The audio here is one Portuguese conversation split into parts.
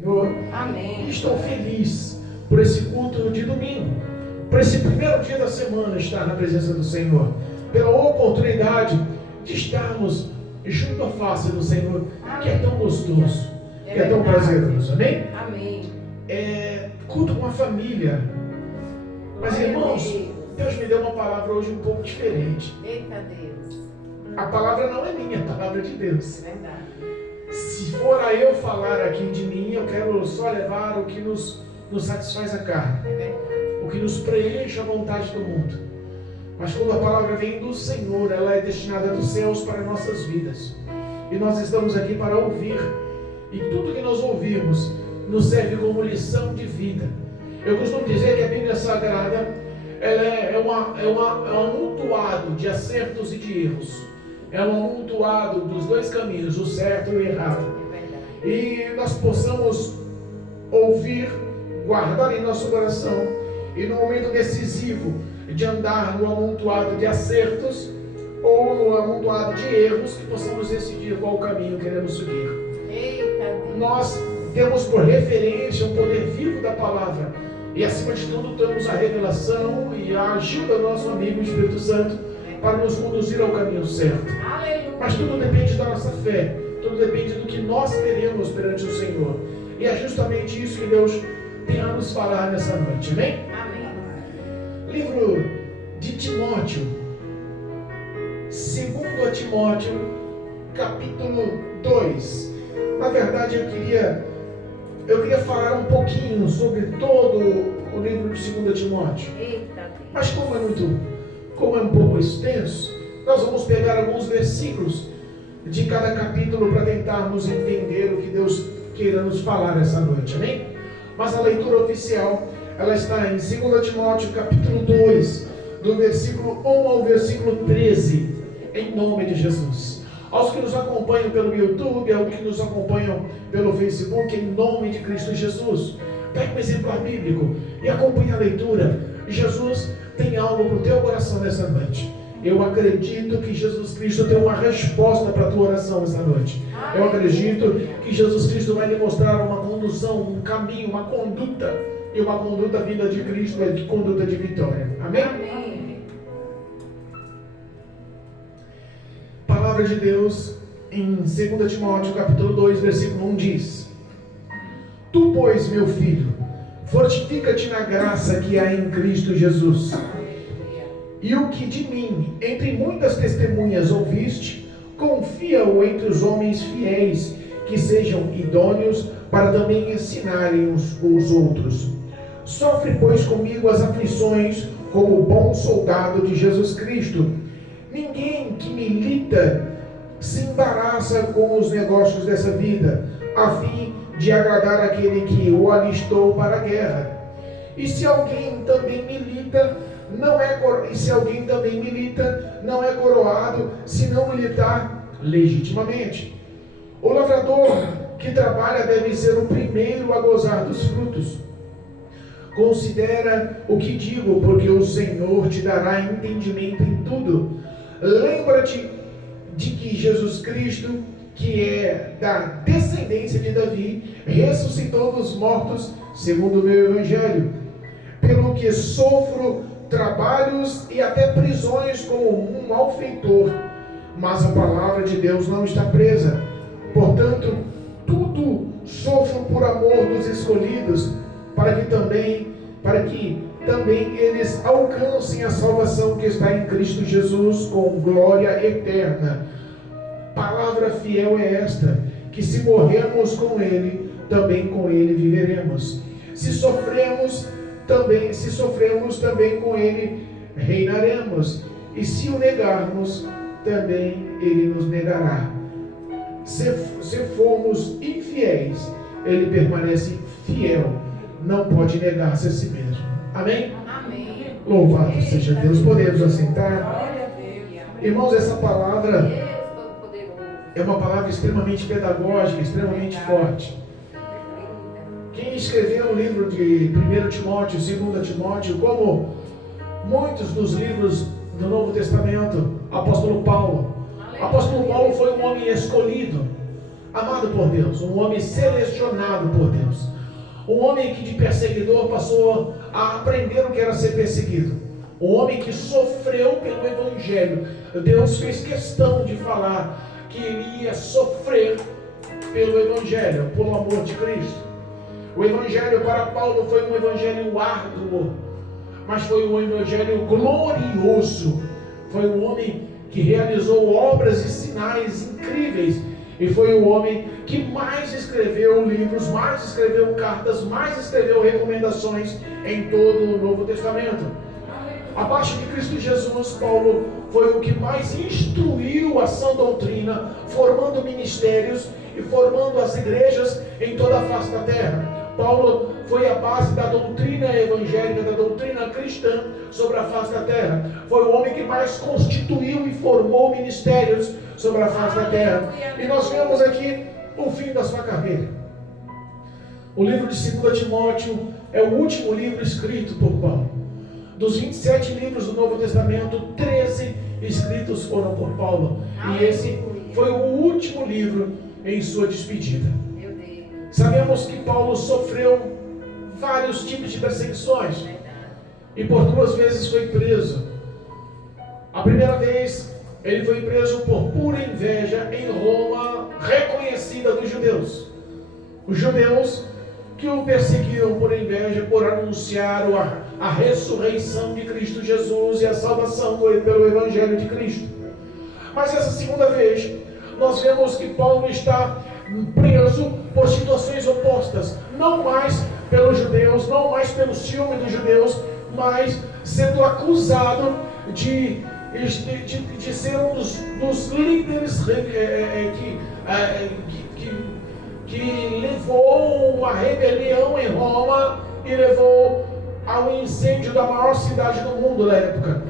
Senhor. Amém. E estou feliz por esse culto de domingo, por esse primeiro dia da semana estar na presença do Senhor, pela oportunidade de estarmos junto à face do Senhor, que é tão gostoso, que é tão prazeroso. Amém? Amém. Culto com a família. Mas, irmãos, Deus me deu uma palavra hoje um pouco diferente. Eita Deus. A palavra não é minha, a palavra é de Deus. É verdade. Se for a eu falar aqui de mim, eu quero só levar o que nos satisfaz a carne, É verdade. o que nos preenche a vontade do mundo. Mas quando a palavra vem do Senhor, ela é destinada dos céus para nossas vidas. E nós estamos aqui para ouvir. E tudo que nós ouvirmos nos serve como lição de vida. Eu costumo dizer que a Bíblia Sagrada ela é um amontoado de acertos e de erros. É um amontoado dos dois caminhos, o certo e o errado. É verdade. E nós possamos ouvir, guardar em nosso coração, e no momento decisivo de andar no amontoado de acertos ou no amontoado de erros, que possamos decidir qual caminho queremos seguir. Eita Deus. Nós temos por referência o poder vivo da palavra, e acima de tudo temos a revelação e a ajuda do nosso amigo Espírito Santo para nos conduzir ao caminho certo. Aleluia. Mas tudo depende da nossa fé, tudo depende do que nós queremos perante o Senhor. E é justamente isso que Deus tem a nos falar nessa noite, amém? Amém. Livro de Timóteo, 2 Timóteo, capítulo 2. Na verdade, eu queria falar um pouquinho sobre todo o livro de 2 Timóteo. Eita Deus. Mas como é um pouco extenso, nós vamos pegar alguns versículos de cada capítulo para tentarmos entender o que Deus queira nos falar essa noite, amém? Mas a leitura oficial, ela está em 2 Timóteo capítulo 2, do versículo 1 ao versículo 13, em nome de Jesus. Aos que nos acompanham pelo YouTube, aos que nos acompanham pelo Facebook, em nome de Cristo Jesus, pega um exemplar bíblico e acompanhe a leitura. Jesus tem algo para o teu coração nessa noite. Eu acredito que Jesus Cristo tem uma resposta para a tua oração essa noite. Eu acredito que Jesus Cristo vai demonstrar uma condução, um caminho, uma conduta. E uma conduta vinda de Cristo é de conduta de vitória. Amém? Amém. Palavra de Deus em 2 Timóteo capítulo 2, versículo 1 diz: Tu, pois, meu filho, fortifica-te na graça que há em Cristo Jesus. E o que de mim, entre muitas testemunhas ouviste, confia-o entre os homens fiéis, que sejam idôneos para também ensinarem os outros. Sofre, pois, comigo as aflições, como bom soldado de Jesus Cristo. Ninguém que milita se embaraça com os negócios dessa vida, a fim de agradar aquele que o alistou para a guerra. E se alguém também milita, não é coroado, se não militar legitimamente. O lavrador que trabalha deve ser o primeiro a gozar dos frutos. Considera o que digo, porque o Senhor te dará entendimento em tudo. Lembra-te de que Jesus Cristo, que é da descendência de Davi, ressuscitou dos mortos, segundo o meu evangelho, pelo que sofro trabalhos e até prisões como um malfeitor, mas a palavra de Deus não está presa. Portanto, tudo sofro por amor dos escolhidos, para que também eles alcancem a salvação que está em Cristo Jesus com glória eterna. Palavra fiel é esta, que se morrermos com Ele, também com Ele viveremos. Se sofremos também com Ele reinaremos. E se o negarmos, também Ele nos negará. Se formos infiéis, Ele permanece fiel, não pode negar-se a si mesmo. Amém? Amém. Louvado seja Deus. Podemos assentar. Glória a Deus. Irmãos, essa palavra Deus Todo-Poderoso. é uma palavra extremamente pedagógica, extremamente forte. Quem escreveu o livro de 1 Timóteo, 2 Timóteo, como muitos dos livros do Novo Testamento, apóstolo Paulo. O apóstolo Paulo foi um homem escolhido. amado por Deus, um homem selecionado por Deus, um homem que de perseguidor passou a aprender o que era ser perseguido, um homem que sofreu pelo Evangelho. Deus fez questão de falar que iria sofrer pelo Evangelho, pelo amor de Cristo. O Evangelho para Paulo foi um Evangelho árduo, mas foi um Evangelho glorioso. Foi um homem que realizou obras e sinais incríveis, e foi o homem que mais escreveu livros, mais escreveu cartas, mais escreveu recomendações em todo o Novo Testamento. Abaixo de Cristo Jesus, Paulo foi o que mais instruiu a sã doutrina, formando ministérios e formando as igrejas em toda a face da terra. Paulo foi a base da doutrina evangélica, da doutrina cristã sobre a face da terra. Foi o homem que mais constituiu e formou ministérios sobre a face da terra. E nós vemos aqui o fim da sua carreira. O livro de 2 Timóteo é o último livro escrito por Paulo. Dos 27 livros do Novo Testamento, 13 escritos foram por Paulo. E esse foi o último livro em sua despedida. Sabemos que Paulo sofreu vários tipos de perseguições e por 2 vezes foi preso. A primeira vez ele foi preso por pura inveja em Roma, reconhecida dos judeus. Os judeus que o perseguiam por inveja, por anunciar a ressurreição de Cristo Jesus e a salvação pelo Evangelho de Cristo. Mas essa segunda vez, nós vemos que Paulo está preso por situações opostas, não mais pelos judeus, não mais pelo ciúme dos judeus, mas sendo acusado de ser um dos líderes que levou uma rebelião em Roma e levou ao incêndio da maior cidade do mundo na época.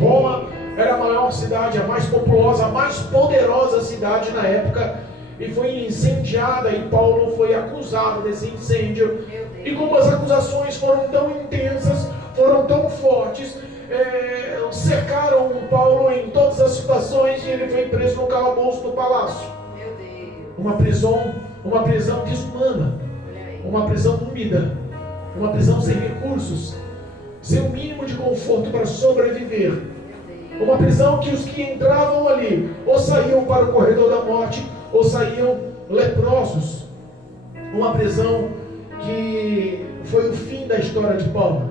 Roma era a maior cidade, a mais populosa, a mais poderosa cidade na época, e foi incendiada, e Paulo foi acusado desse incêndio. E como as acusações foram tão intensas, foram tão fortes, cercaram Paulo em todas as situações, e ele foi preso no calabouço do palácio. Uma prisão desumana, uma prisão úmida, uma prisão sem recursos, sem o mínimo de conforto para sobreviver. Uma prisão que os que entravam ali ou saíam para o corredor da morte ou saíam leprosos. Uma prisão que foi o fim da história de Paulo.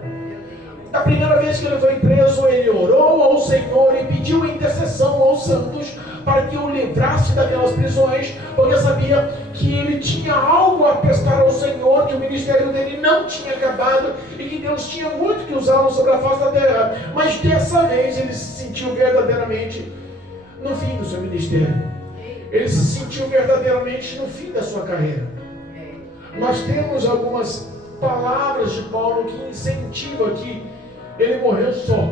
Da primeira vez que ele foi preso, ele orou ao Senhor e pediu intercessão aos santos para que o livrasse daquelas prisões, porque sabia que ele tinha algo a prestar ao Senhor, que o ministério dele não tinha acabado e que Deus tinha muito que usá-lo sobre a face da terra. Mas dessa vez ele se sentiu verdadeiramente no fim do seu ministério. Ele se sentiu verdadeiramente no fim da sua carreira. Nós temos algumas palavras de Paulo que incentivam aqui. Ele morreu só.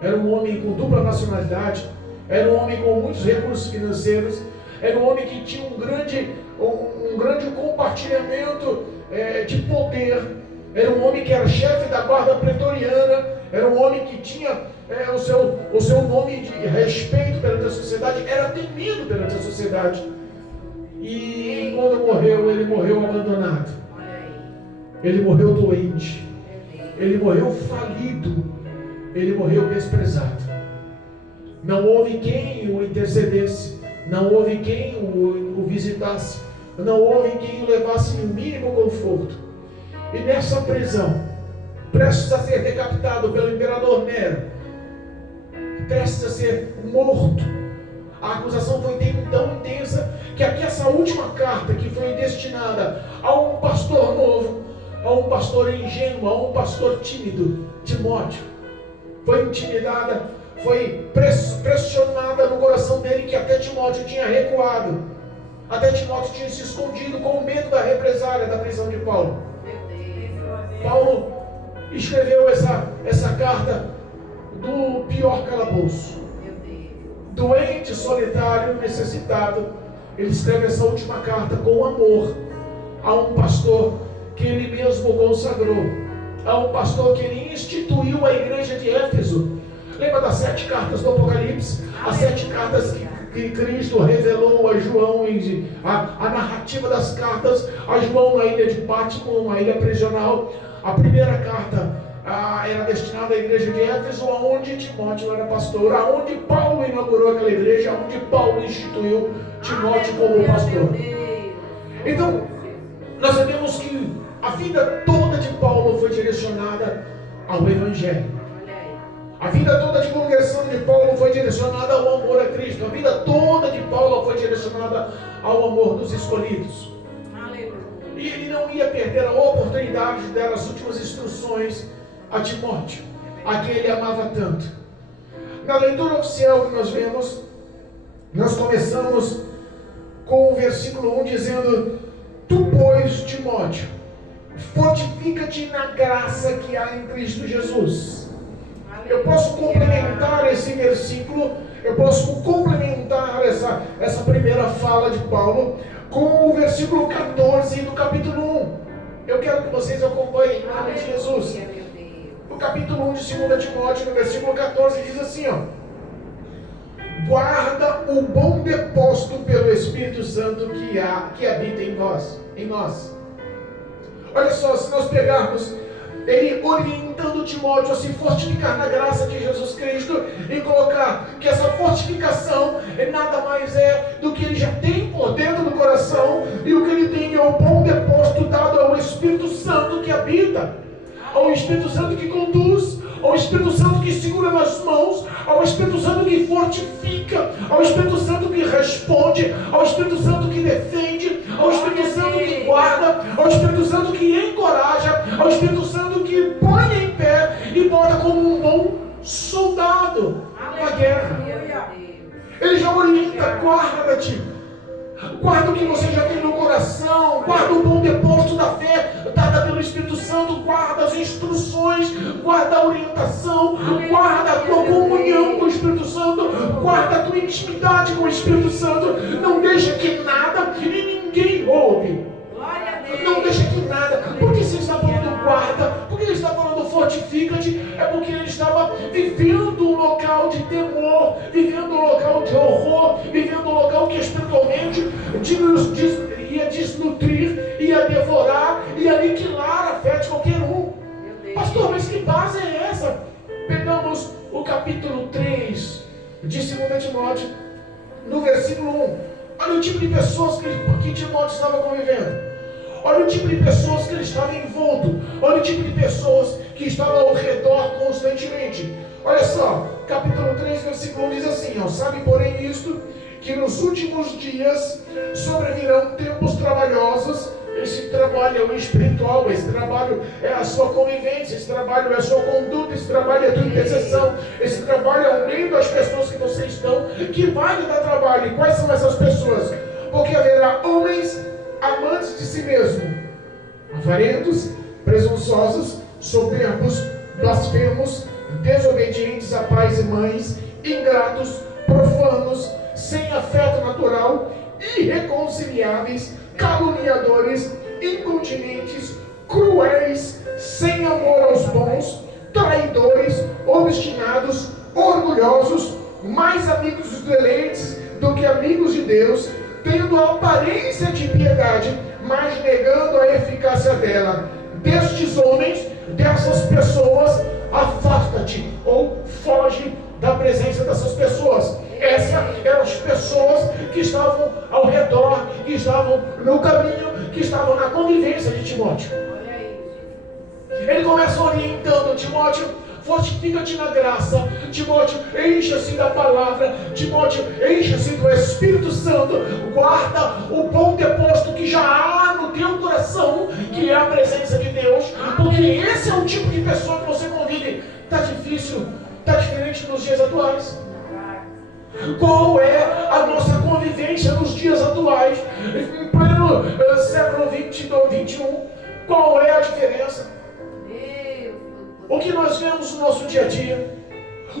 Era um homem com dupla nacionalidade, era um homem com muitos recursos financeiros, era um homem que tinha um grande compartilhamento de poder, era um homem que era chefe da guarda pretoriana, era um homem que tinha o seu nome de respeito perante a sociedade, era temido perante a sociedade. E quando morreu, ele morreu abandonado, ele morreu doente, ele morreu falido, ele morreu desprezado. Não houve quem o intercedesse, não houve quem o visitasse, não houve quem o levasse no mínimo conforto. E nessa prisão, prestes a ser decapitado pelo imperador Nero, prestes a ser morto, a acusação foi tão intensa que aqui essa última carta que foi destinada a um pastor novo, a um pastor ingênuo, a um pastor tímido, Timóteo, foi intimidada, foi pressionada no coração dele, que até Timóteo tinha recuado, até Timóteo tinha se escondido com medo da represália da prisão de Paulo. Paulo escreveu essa carta do pior calabouço, doente, solitário, necessitado. Ele escreve essa última carta com amor a um pastor que ele mesmo consagrou, a um pastor que ele instituiu a igreja de Éfeso. Lembra das 7 cartas do Apocalipse? As 7 cartas que Cristo revelou a João, a narrativa das cartas a João na ilha de Patmos, uma ilha prisional. A primeira carta era destinada à igreja de Éfeso, onde Timóteo era pastor, aonde Paulo inaugurou aquela igreja, onde Paulo instituiu Timóteo como pastor. Então, nós sabemos que a vida toda de Paulo foi direcionada ao Evangelho. A vida toda de congregação de Paulo foi direcionada ao amor a Cristo. A vida toda de Paulo foi direcionada ao amor dos escolhidos. E ele não ia perder a oportunidade de dar as últimas instruções a Timóteo, a quem ele amava tanto. Na leitura oficial que nós vemos, nós começamos com o versículo 1 dizendo: Tu, pois, Timóteo, fortifica-te na graça que há em Cristo Jesus. Eu posso complementar esse versículo, eu posso complementar essa primeira fala de Paulo com o versículo 14 do capítulo 1. Eu quero que vocês acompanhem em nome de Jesus. No capítulo 1 de 2 Timóteo, no versículo 14, diz assim, ó: Guarda o bom depósito pelo Espírito Santo que habita em nós. Olha só, se nós pegarmos ele orientando Timóteo a se fortificar na graça de Jesus Cristo e colocar que essa fortificação nada mais é do que ele já tem por dentro do coração, e o que ele tem é o bom depósito dado ao Espírito Santo que habita, ao Espírito Santo que conduz, ao Espírito Santo que segura nas mãos, ao Espírito Santo que fortifica, ao Espírito Santo que responde, ao Espírito Santo que defende, ao Espírito Santo que guarda, ao Espírito Santo que encoraja, ao Espírito Santo que põe em pé e bota como um bom soldado na guerra. Ele já orienta: guarda-te, guarda o que você já tem no coração, guarda o bom depósito da fé dada pelo Espírito Santo, guarda as instruções, guarda a orientação, guarda a tua comunhão com o Espírito Santo, guarda a tua intimidade com o Espírito Santo. Não deixa que nada e ninguém roube. Não deixa que nada. Por que você está falando guarda? Por que ele está falando fortifica-te? É porque ele estava vivendo um local de temor, vivendo um local de horror, vivendo um local que espiritualmente ia desnutrir, ia devorar, ia aniquilar a fé de qualquer um. Pastor, mas que base é essa? Pegamos o capítulo 3 de 2 Timóteo, no versículo 1. Olha o tipo de pessoas que Timóteo estava convivendo. Olha o tipo de pessoas que ele estava envolto. Olha o tipo de pessoas que estavam ao redor constantemente. Olha só, capítulo 3, versículo 1 diz assim, ó: Sabe, porém, isto, que nos últimos dias sobrevirão tempos trabalhosos. Esse trabalho é o espiritual, esse trabalho é a sua convivência, esse trabalho é a sua conduta, esse trabalho é a tua intercessão, esse trabalho é o meio das pessoas que vocês estão, que vai lhe dar trabalho. E quais são essas pessoas? Porque haverá homens amantes de si mesmo, avarentos, presunçosos, soberbos, blasfemos, desobedientes a pais e mães, ingratos, profanos, sem afeto natural, irreconciliáveis, caluniadores, incontinentes, cruéis, sem amor aos bons, traidores, obstinados, orgulhosos, mais amigos dos deleites do que amigos de Deus, tendo a aparência de piedade, mas negando a eficácia dela. Destes homens, dessas pessoas, afasta-te ou foge da presença dessas pessoas. Essas eram as pessoas que estavam ao redor, que estavam no caminho, que estavam na convivência de Timóteo. Ele começa orientando Timóteo: fortifica-te na graça. Timóteo, encha-se da palavra. Timóteo, encha-se do Espírito Santo. Guarda o bom depósito que já há no teu coração, que é a presença de Deus, porque esse é o tipo de pessoa que você convive. Está difícil, está diferente nos dias atuais. Qual é a nossa convivência nos dias atuais, em pleno século 21? Qual é a diferença? O que nós vemos no nosso dia a dia,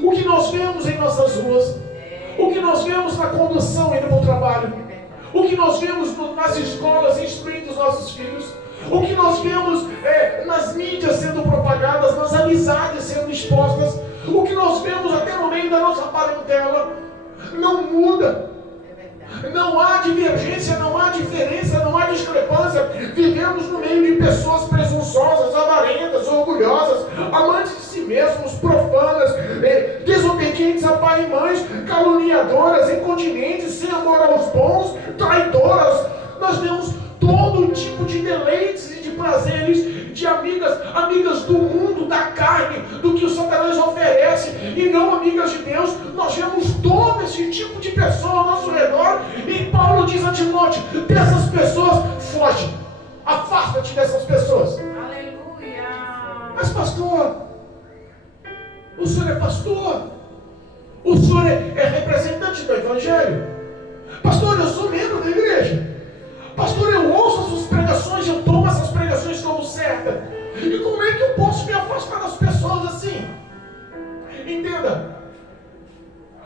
o que nós vemos em nossas ruas, o que nós vemos na condução indo para o trabalho, o que nós vemos nas escolas instruindo os nossos filhos, o que nós vemos nas mídias sendo propagadas, nas amizades sendo expostas, o que nós vemos até no meio da nossa parentela, não muda. Não há divergência, não há diferença, não há discrepância. Vivemos no meio de pessoas presunçosas, avarentas, orgulhosas, amantes de si mesmos, profanas, desobedientes a pai e mães, caluniadoras, incontinentes, sem amor aos bons, traidoras. Nós vemos todo tipo de deleites e de prazeres, de amigas do mundo, da carne, do que o Satanás oferece, e não amigas de Deus. Nós vemos todo esse tipo de pessoa ao nosso redor, e Paulo diz a Timóteo: dessas pessoas, foge, afasta-te dessas pessoas. Aleluia. Mas pastor, o senhor é pastor, o senhor é representante do Evangelho, pastor, eu sou membro da igreja, pastor, eu ouço as suas pregações, eu tomo essas pregações como certas. E como é que eu posso me afastar das pessoas assim? Entenda,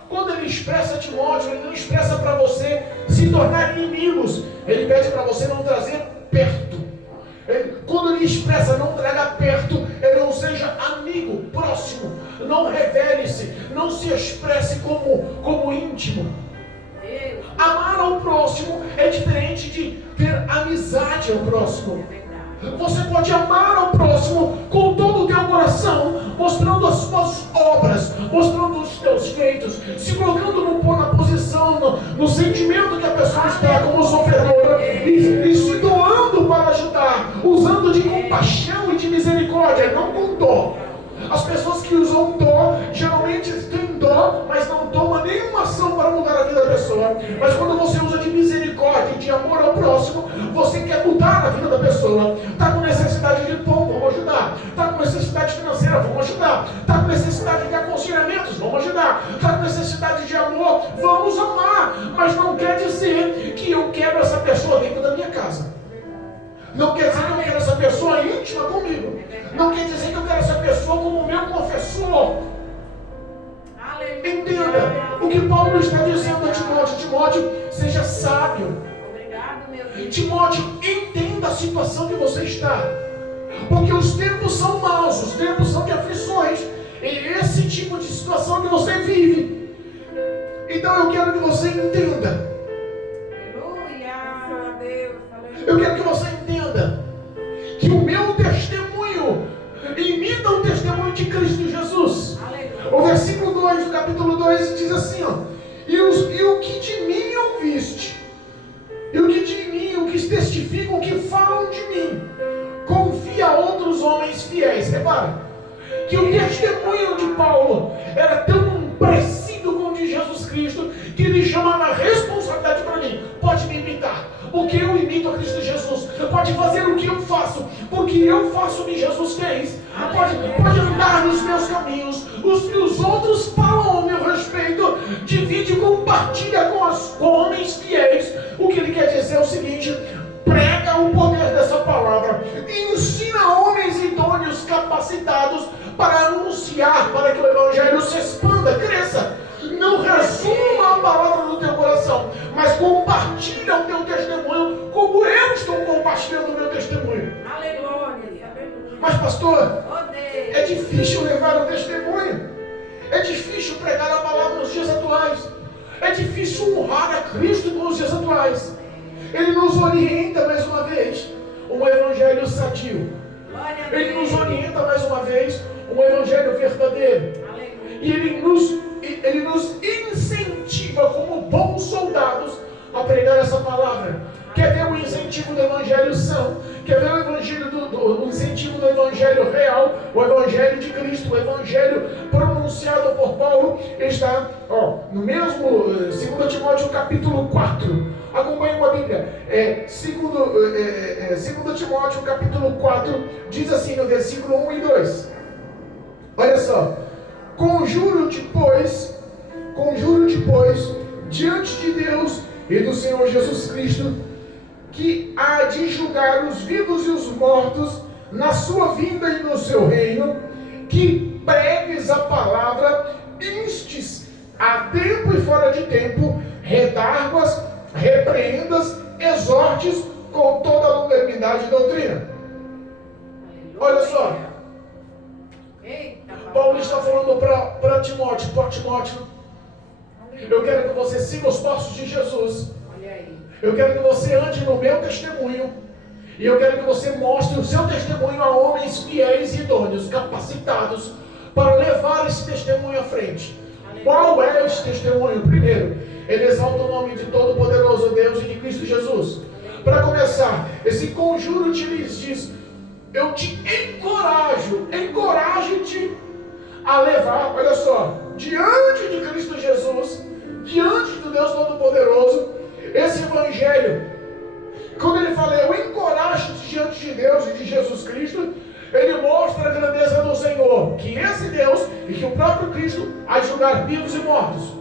quando ele expressa a Timóteo, ele não expressa para você se tornar inimigos. Ele pede para você não trazer perto. Quando ele expressa não traga perto, ele não seja amigo, próximo. Não revele-se, não se expresse como íntimo. Amar ao próximo é diferente de ter amizade ao próximo. Você pode amar ao próximo com todo o teu coração, mostrando as suas obras, mostrando os teus feitos, se colocando na posição, no sentimento que a pessoa está como sofredora, e se doando para ajudar, usando de compaixão e de misericórdia, não com dó. As pessoas que usam dó, geralmente têm dó, mas não tomam nenhuma ação para mudar a vida da pessoa. Mas quando você usa de misericórdia e de amor ao próximo, você quer mudar a vida da pessoa. Está com necessidade de pão, vamos ajudar. Está com necessidade financeira, vamos ajudar. Está com necessidade de aconselhamentos, vamos ajudar. Está com necessidade de amor, vamos amar. Mas não quer dizer que eu quero essa pessoa dentro da minha casa. Não quer dizer que eu quero essa pessoa íntima comigo. Não quer dizer que eu quero essa pessoa como meu confessor. Entenda o que Paulo está dizendo a Timóteo. Timóteo, seja sábio. Obrigado, meu Deus. Timóteo, entenda a situação que você está. Porque os tempos são maus, os tempos são de aflições. E esse tipo de situação que você vive. Então eu quero que você entenda. Eu quero que você entenda que o meu testemunho imita o testemunho de Cristo Jesus. O versículo 2 do capítulo 2 diz assim, ó: e o que de mim ouviste, e o que de mim, o que testificam, o que falam de mim, confia a outros homens fiéis. Repara, que o testemunho de Paulo era tão parecido com o de Jesus Cristo, que ele chamava a responsabilidade para mim. Pode me imitar, porque eu imito a Cristo Jesus. Pode fazer o que eu faço, porque eu faço o que Jesus fez. Pode andar nos meus caminhos. Os que os outros falam ao meu respeito, divide e compartilha com homens fiéis. O que ele quer dizer é o seguinte: prega o poder dessa palavra, ensina homens idôneos, capacitados para anunciar, para que o Evangelho se expanda, cresça. Não resuma a palavra no teu coração, mas compartilha o teu testemunho, como eu estou compartilhando o meu testemunho. Aleluia. Mas pastor, é difícil levar o testemunho, é difícil pregar a palavra nos dias atuais, é difícil honrar a Cristo nos dias atuais. Ele nos orienta mais uma vez, um evangelho sadio. Ele nos orienta mais uma vez, um evangelho verdadeiro. E ele nos incentiva como bons soldados a pregar essa palavra. Quer ver o incentivo do evangelho são? Quer ver o incentivo do evangelho real? O evangelho de Cristo, o evangelho pronunciado por Paulo, está no mesmo 2 Timóteo capítulo 4. Acompanhe com a Bíblia. 2 Timóteo capítulo 4 diz assim no versículo 1 e 2. Olha só: Conjuro-te, pois, diante de Deus e do Senhor Jesus Cristo, que há de julgar os vivos e os mortos na sua vinda e no seu reino, que pregues a palavra, instes a tempo e fora de tempo, redarguas, repreendas, exortes com toda a longanimidade e doutrina. Olha só, Paulo está falando para Timóteo: eu quero que você siga os passos de Jesus. Eu quero que você ande no meu testemunho. E eu quero que você mostre o seu testemunho a homens fiéis e idôneos, capacitados, para levar esse testemunho à frente. Qual é esse testemunho? Primeiro, ele exalta o nome de Todo-Poderoso Deus e de Cristo Jesus. Para começar, esse conjuro te diz: eu te encorajo-te a levar, olha só, diante de Cristo Jesus, diante do Deus Todo-Poderoso, esse evangelho. Quando ele fala, eu encorajo-te diante de Deus e de Jesus Cristo, ele mostra a grandeza do Senhor, que esse Deus e que o próprio Cristo há de julgar vivos e mortos.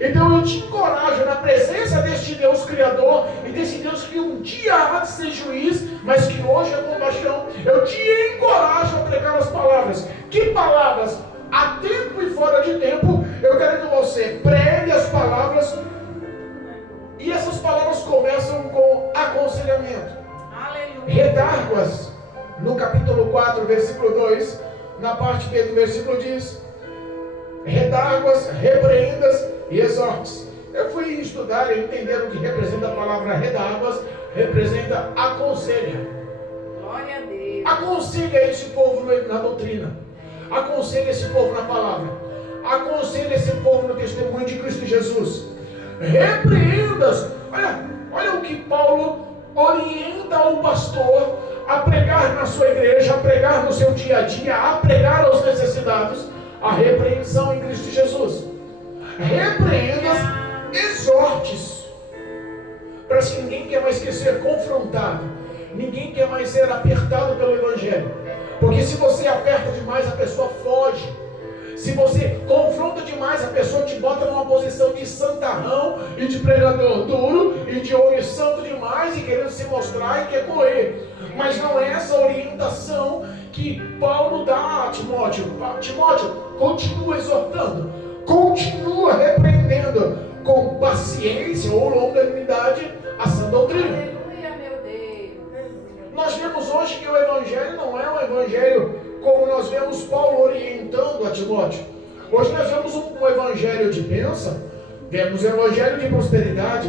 Então eu te encorajo na presença deste Deus Criador e desse Deus que um dia há de ser juiz, mas que hoje é compaixão. Eu te encorajo a pregar as palavras. Que palavras? A tempo e fora de tempo, eu quero que você pregue as palavras. E essas palavras começam com aconselhamento. Aleluia. Redárguas, no capítulo 4, versículo 2, na parte B do versículo diz: redárguas, repreendas e exortes. Eu fui estudar e entender o que representa a palavra redárguas. Representa aconselha. Glória a Deus. Aconselha esse povo na doutrina. Aconselha esse povo na palavra. Aconselha esse povo no testemunho de Cristo Jesus. Repreendas. Olha o que Paulo orienta o pastor a pregar na sua igreja, a pregar no seu dia a dia, a pregar aos necessitados. A repreensão em Cristo Jesus. Repreendas, exortes. Parece que ninguém quer mais ser confrontado. Ninguém quer mais ser apertado pelo Evangelho. Porque se você aperta demais, a pessoa foge. Se você confronta demais, a pessoa te bota numa posição de santarrão e de pregador duro e de homem santo demais e querendo se mostrar e quer correr. Mas não é essa orientação que Paulo dá a Timóteo. Timóteo, continua exortando, continua repreendendo com paciência ou longanimidade a sã doutrina. Aleluia, meu Deus. Nós vemos hoje que o Evangelho não é um Evangelho como nós vemos Paulo orientando a Timóteo. Hoje nós vemos um evangelho de bênção, vemos o evangelho de prosperidade,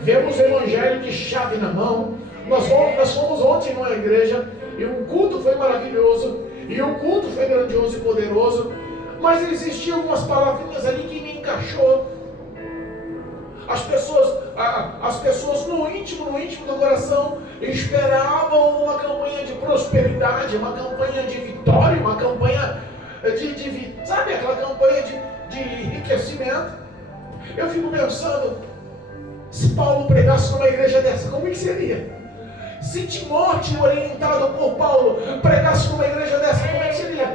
vemos o evangelho de chave na mão. Nós fomos ontem numa igreja e o culto foi maravilhoso, e o culto foi grandioso e poderoso, mas existiam algumas palavrinhas ali que me encaixou. As pessoas no íntimo do coração esperavam uma campanha de prosperidade, uma campanha de vitória, uma campanha sabe, aquela campanha de enriquecimento. Eu fico pensando, se Paulo pregasse numa igreja dessa, como é que seria? Se Timóteo, orientado por Paulo, pregasse numa igreja dessa, como é que seria?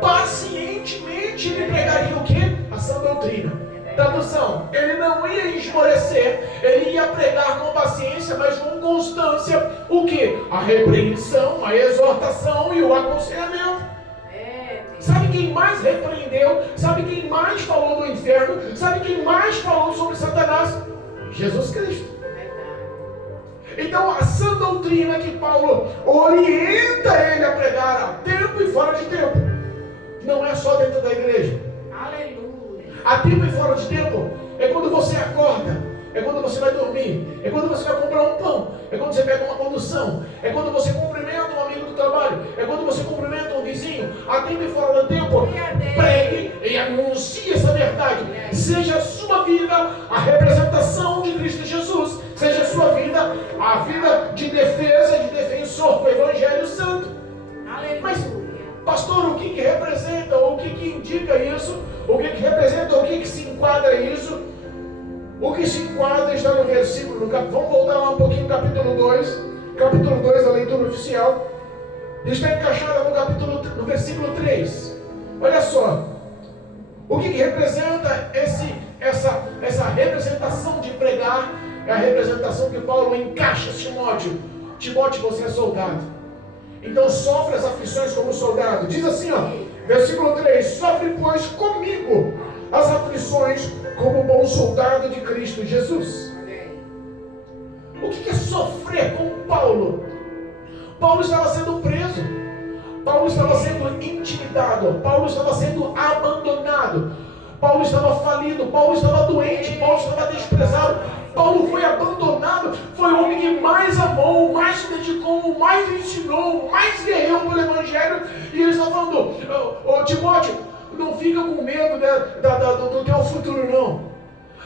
Pacientemente ele pregaria o quê? A sã doutrina. Tradução, ele não ia esmorecer, ele ia pregar com paciência, mas com constância, o que? A repreensão, a exortação e o aconselhamento. Sabe quem mais repreendeu? Sabe quem mais falou do inferno? Sabe quem mais falou sobre Satanás? Jesus Cristo. Então a sã doutrina que Paulo orienta ele a pregar a tempo e fora de tempo, não é só dentro da igreja. Aleluia. A tempo e fora de tempo é quando você acorda, é quando você vai dormir, é quando você vai comprar um pão, é quando você pega uma condução, é quando você cumprimenta um amigo do trabalho, é quando você cumprimenta um vizinho. A tempo e fora do tempo, pregue e anuncie essa verdade. Seja a sua vida a representação de Cristo Jesus, seja a sua vida a vida de defesa, de defensor do Evangelho Santo. Aleluia. Mas, pastor, o que representa, o que indica isso? O que representa, o que se enquadra isso? O que se enquadra está no versículo, vamos voltar lá um pouquinho no capítulo 2, a leitura oficial. Está encaixada no versículo 3. Olha só, o que representa essa representação de pregar? É a representação que Paulo encaixa Timóteo. Timóteo, você é soldado, então sofre as aflições como soldado. Diz assim, versículo 3: sofre, pois, comigo as aflições como bom soldado de Cristo Jesus. O que é sofrer com Paulo? Paulo estava sendo preso, Paulo estava sendo intimidado, Paulo estava sendo abandonado, Paulo estava falido, Paulo estava doente, Paulo estava desprezado, Paulo foi abandonado, foi o homem que mais amou, mais se dedicou, mais ensinou, mais guerreou pelo Evangelho. E ele está falando, ô Timóteo, não fica com medo do teu futuro, não.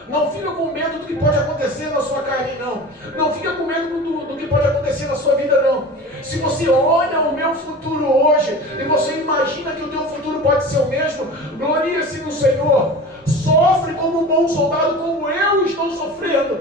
Não fica com medo do que pode acontecer na sua carne, não. Não fica com medo do que pode acontecer na sua vida, não. Se você olha o meu futuro hoje e você imagina que o teu futuro pode ser o mesmo, glorie-se no Senhor. Sofre como um bom soldado, como eu estou sofrendo.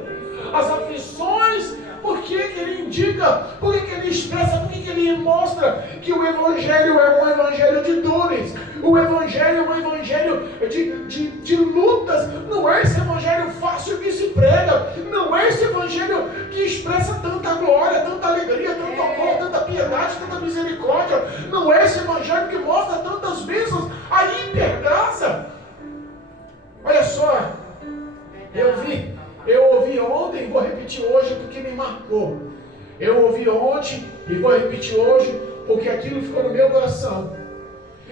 As aflições, por que ele indica, por que ele expressa, por que ele mostra que o Evangelho é um Evangelho de dores, o Evangelho é um Evangelho de lutas, não é esse Evangelho fácil que se prega, não é esse Evangelho que expressa tanta glória, tanta alegria, tanto amor, tanta piedade, tanta misericórdia, não é esse Evangelho que mostra tantas bênçãos, a hipergraça. Olha só, eu ouvi ontem e vou repetir hoje porque me marcou. Eu ouvi ontem e vou repetir hoje porque aquilo ficou no meu coração.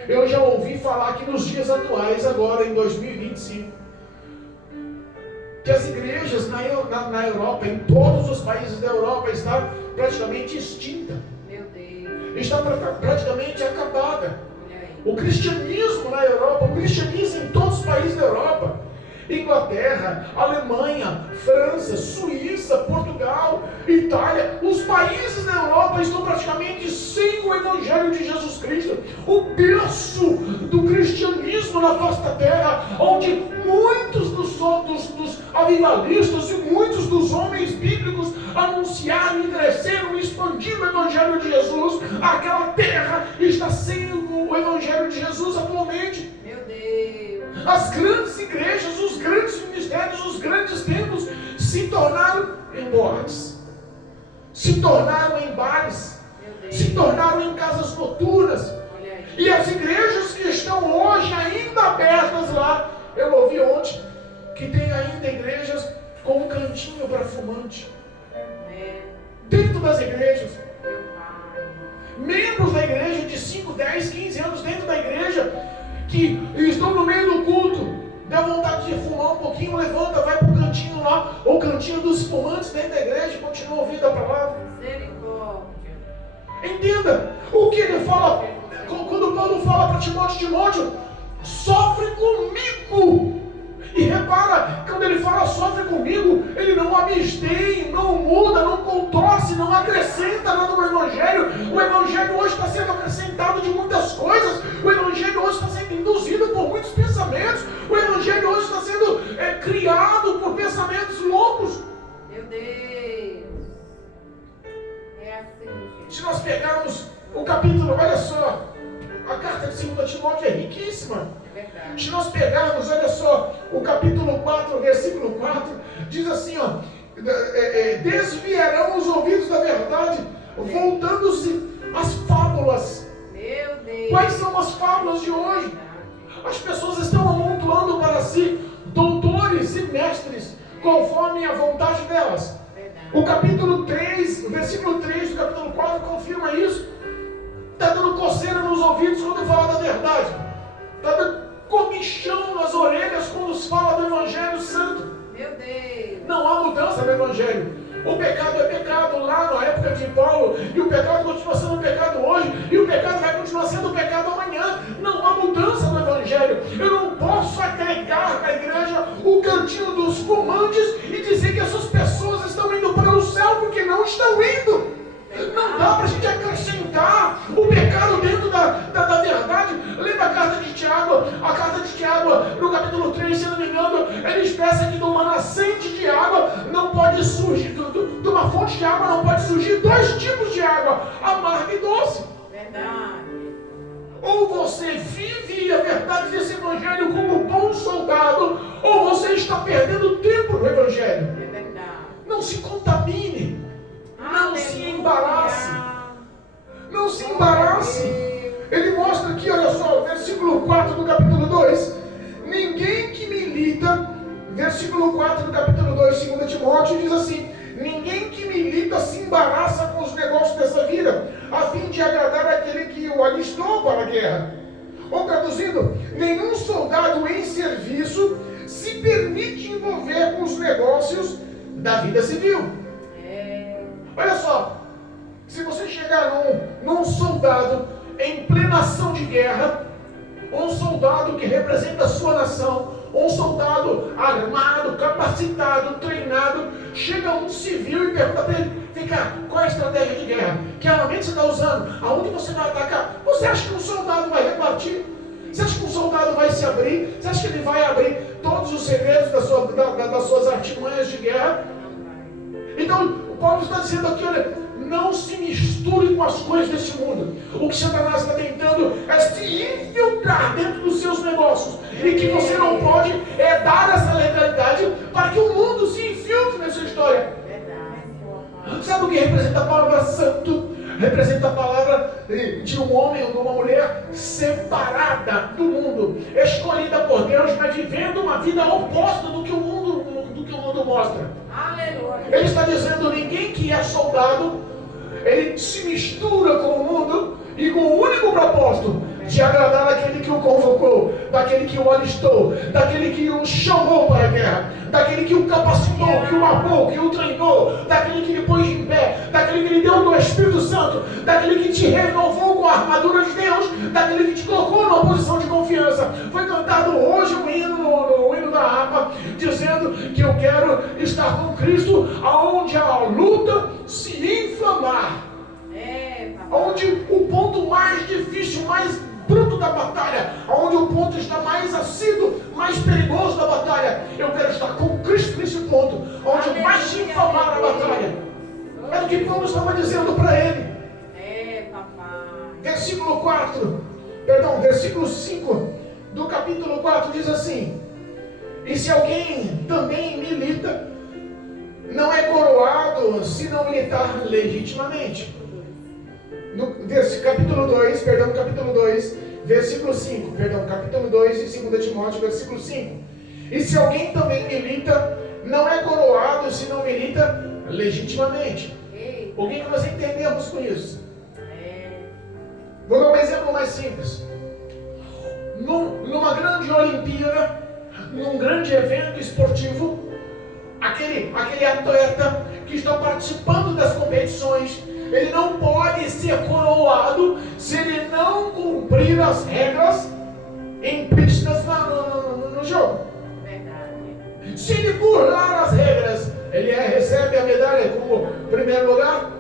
Eu já ouvi falar que nos dias atuais, agora em 2025, que as igrejas na Europa, em todos os países da Europa, está praticamente extinta. Meu Deus. Está praticamente acabada. O cristianismo na Europa, o cristianismo em todos os países da Europa, Inglaterra, Alemanha, França, Suíça, Portugal, Itália, os países da Europa estão praticamente sem o Evangelho de Jesus Cristo, o berço do cristianismo na face da terra, onde muitos dos avivalistas e muitos dos homens bíblicos anunciaram e cresceram e expandiram o Evangelho de Jesus. Aquela terra está sem o Evangelho de Jesus atualmente. Meu Deus. As grandes igrejas, os grandes ministérios, os grandes templos se tornaram em boates, se tornaram em bares, se tornaram em casas noturnas. E as igrejas que estão hoje ainda abertas lá, eu ouvi ontem que tem ainda igrejas com um cantinho para fumante dentro das igrejas. Membros da igreja de 5, 10, 15 anos dentro da igreja que estão no meio do culto, dá vontade de fumar um pouquinho, levanta, vai para o cantinho lá, ou cantinho dos fumantes dentro da igreja e continua ouvindo a palavra. Misericórdia. Entenda o que ele fala, quando Paulo fala para Timóteo, sofre comigo. E repara, quando ele fala sofre comigo, ele não abstém, não muda, não contorce, não acrescenta nada no Evangelho. O Evangelho hoje está sendo acrescentado de muitas coisas. O Evangelho hoje está sendo induzido por muitos pensamentos. O Evangelho hoje está sendo criado por pensamentos loucos. Meu Deus. É assim, gente. Se nós pegarmos o capítulo, olha só, a carta de 2 Timóteo é riquíssima. Se nós pegarmos, olha só, o capítulo 4, versículo 4, diz assim, ó, desviarão os ouvidos da verdade, voltando-se às fábulas. Meu Deus. Quais são as fábulas de hoje? As pessoas estão amontoando para si doutores e mestres, conforme a vontade delas. O capítulo 3, o versículo 3 do capítulo 4 confirma isso. Está dando coceira nos ouvidos quando fala da verdade. Está dando comichão nas orelhas quando se fala do Evangelho Santo. Meu Deus. Não há mudança no Evangelho. O pecado é pecado lá na época de Paulo, e o pecado continua sendo pecado hoje, e o pecado vai continuar sendo pecado amanhã. Não há mudança no Evangelho. Eu não posso agregar na igreja o cantinho dos fumantes e dizer que essas pessoas estão indo para o céu porque não estão indo. Não dá para a gente acrescentar o pecado dentro da verdade. Lembra a carta de Tiago? A carta de Tiago, no capítulo 3, se não me engano, ele expressa que de uma nascente de água não pode surgir, de uma fonte de água não pode surgir dois tipos de água, amarga e doce. Verdade. Ou você vive a verdade desse Evangelho como bom soldado, ou você está perdendo tempo no Evangelho. É verdade. Não se contamine. Não se embarace. Não se embarace. Ele mostra aqui, olha só, versículo 4 do capítulo 2. Ninguém que milita, versículo 4 do capítulo 2, 2 Timóteo, diz assim: ninguém que milita se embaraça com os negócios dessa vida, a fim de agradar aquele que o alistou para a guerra. Ou traduzindo, nenhum soldado em serviço se permite envolver com os negócios da vida civil. Olha só, se você chegar num soldado em plena ação de guerra, um soldado que representa a sua nação, um soldado armado, capacitado, treinado, chega um civil e pergunta para ele: vem cá, qual é a estratégia de guerra? Que armamento você está usando? Aonde você vai atacar? Você acha que um soldado vai repartir? Você acha que um soldado vai se abrir? Você acha que ele vai abrir todos os segredos das suas artimanhas de guerra? Então, o Paulo está dizendo aqui, olha, não se misture com as coisas deste mundo. O que Satanás está tentando é se infiltrar dentro dos seus negócios. E que você não pode dar essa legalidade para que o mundo se infiltre nessa história. Sabe o que representa a palavra santo? Representa a palavra de um homem ou de uma mulher separada do mundo, escolhida por Deus, mas vivendo uma vida oposta do que o mundo mostra. Aleluia. Ele está dizendo: ninguém que é soldado, ele se mistura com o mundo e com o único propósito de agradar aquele que o convocou, daquele que o alistou, daquele que o chamou para a guerra, daquele que o capacitou, que o amou, que o treinou, daquele que lhe pôs em pé, daquele que lhe deu do Espírito Santo, daquele que te renovou com a armadura de Deus, daquele que te colocou numa posição de confiança. Foi cantado hoje o hino da harpa, dizendo que eu quero estar com Cristo, aonde a luta se inflamar, onde o ponto mais difícil, mais bruto da batalha, onde o ponto está mais assíduo, mais perigoso da batalha, eu quero estar com Cristo nesse ponto, onde vai se inflamar a batalha. É o que Paulo estava dizendo para ele. Versículo 5 do capítulo 4 diz assim: e se alguém também milita, não é coroado se não militar legitimamente. Capítulo 2, versículo 5, capítulo 2 de 2 Timóteo, versículo 5. E se alguém também milita, não é coroado se não milita legitimamente. O que nós entendemos com isso? Vou dar um exemplo mais simples. Numa grande Olimpíada, num grande evento esportivo, aquele atleta que está participando das competições, ele não pode ser coroado se ele não cumprir as regras implícitas no jogo. Verdade. Se ele burlar as regras, ele recebe a medalha como primeiro lugar.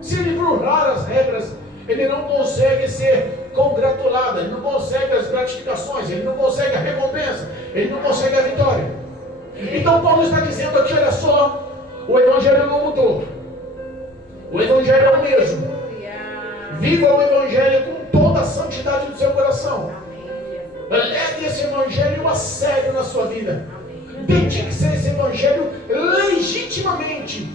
Se ele burlar as regras, ele não consegue ser congratulado, ele não consegue as gratificações, ele não consegue a recompensa, ele não consegue a vitória. Então Paulo está dizendo aqui, olha só, o Evangelho não mudou. O Evangelho é o mesmo. Viva o Evangelho com toda a santidade do seu coração. Leve esse Evangelho a sério na sua vida. Dedique-se a esse Evangelho legitimamente.